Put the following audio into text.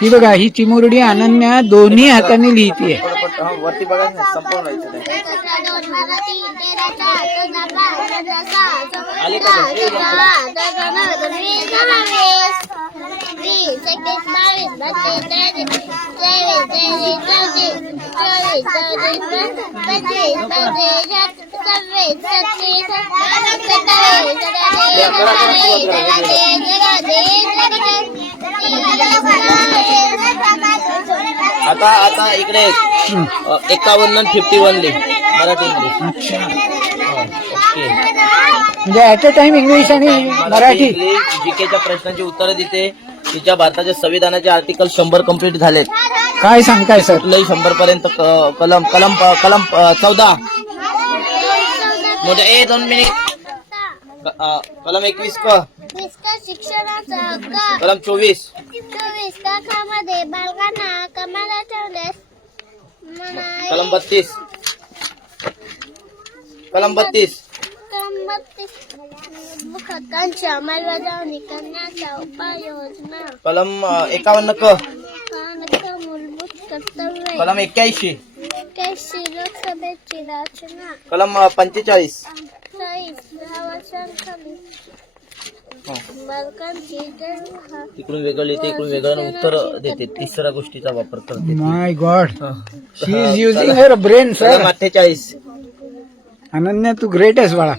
ही बघा, ही चिमुरडी अनन्या दोन्ही हाताने लिहितीये. वरती बघा ना, संपूर्ण व्हायचं ते. आली का ते? आता इकडे 51 आणि 51 लिह मराठी. अच्छा, ओके. म्हणजे ऍट अ टाइम इंग्लिश आणि मराठी. जीकेच्या प्रश्नांची उत्तरं देते. तिच्या भारताच्या संविधानाचे आर्टिकल 100 कंप्लीट झालेत. काय सांगताय सर? कुठलंही 100 पर्यंत कलम कलम कलम 14 मोठे 2 मिनिट. कलम 21 शिक्षणाचा हक्क. कलम 24 काखामध्ये बालकांना कामाला ठेवल्यास कलम 32 हक्कांची अंमलबजावणी करण्याच्या उपाययोजना. कलम 51 मूलभूत कर्तव्य. कलम 81 लोकसभेची रचना. कलम 45 10 वर्षांखाली बालकांची जन्म. इकडून वेगळं लिहिते, इकडून वेगळं उत्तर देते. तिसऱ्या गोष्टीचा वापर करते. My god, she is using her brain sir. कलम 48 अनन्या, तू ग्रेट आहेस बाळा.